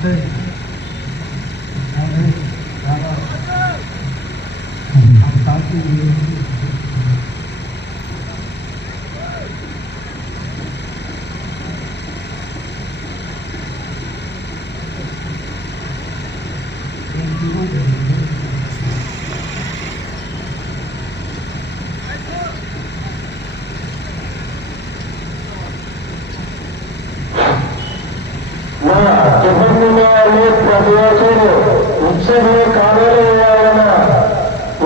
네. 나는 나라 감사하기 위해 Thank you. మా టిఫిన్లు ప్రతిరోజు ఉత్సవ కార్యాలయాలన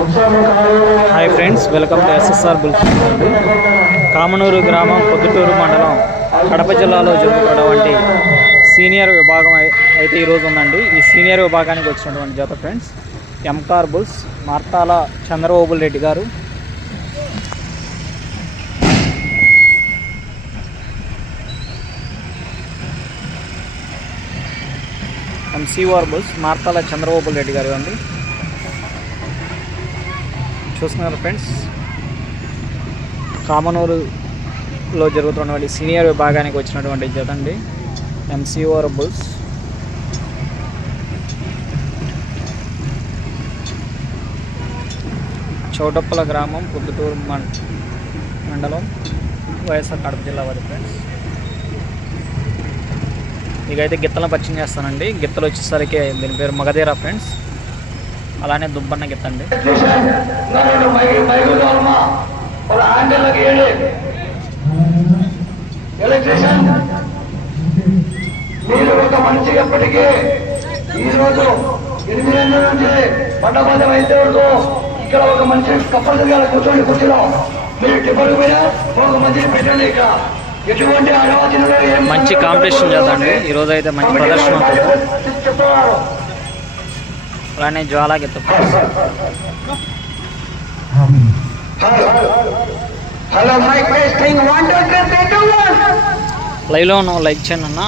ఉత్సవ కార్యాలయ hi friends welcome to SSR bull Kamanuru గ్రామం పొద్దుటూరు మండలం కడప జిల్లాలో జరుగుతున్నటువంటి సీనియర్ విభాగం అయితే ఈరోజు ఉందండి. ఈ సీనియర్ విభాగానికి వచ్చినటువంటి జత friends MCR bulls Marthala Chandrababu Reddy గారు ఎంసీఆర్ బుల్స్ మార్తాల చంద్రబాబు రెడ్డి గారు అండి. చూస్తున్నారు ఫ్రెండ్స్ కామనూరులో జరుగుతున్నటువంటి సీనియర్ విభాగానికి వచ్చినటువంటి జత అండి. MCOR bulls. చౌటప్పల గ్రామం పొద్దుటూరు మండలం వైఎస్ఆర్ కడప జిల్లా వారి ఫ్రెండ్స్. మీకైతే గిత్తలను పరిచయం చేస్తానండి. గిత్తలు వచ్చేసరికి దీని పేరు మగధీరా ఫ్రెండ్స్. అలానే దుబ్బన్న గిత్త అండి మీరు ఒక మనిషి ఎప్పటికీ ఈరోజు ఎనిమిది గంటల నుంచి పట్టబద్ధం అయితే వరకు ఇక్కడ ఒక మనిషి కంపల్సరీగా కూర్చోండి కుర్చీలో మీరు టిఫన్ పోయినా ఒక మనిషిని పెట్టండి ఇక్కడ మంచి కాంపిటీషన్ చేద్దండి ఈరోజు అయితే మంచి ప్రదర్శన ఉంటుంది. అలానే జ్వాలా గిత్త hello mic testing one two three three two one లైవ్లో ఉన్న లైక్ చేయండి అన్న.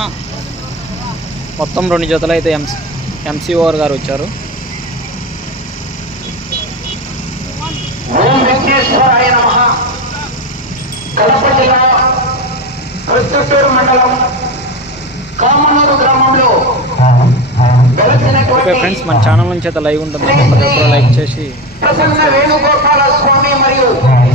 మొత్తం రెండు జతలు అయితే ఎంసీ ఎంసీఓఆర్ గారు వచ్చారు. ఓం విఘ్నేశ్వరాయ నమ. కడప జిల్లా ప్రొద్దుటూరు మండలం కామనూరు గ్రామంలో ఓకే ఫ్రెండ్స్ మన ఛానల్ నుంచి అయితే లైవ్ ఉంటుంది. ప్రతి ఒక్కరు లైక్ చేసి ప్రసన్న వేణుగోపాల స్వామి మరియు స్వామి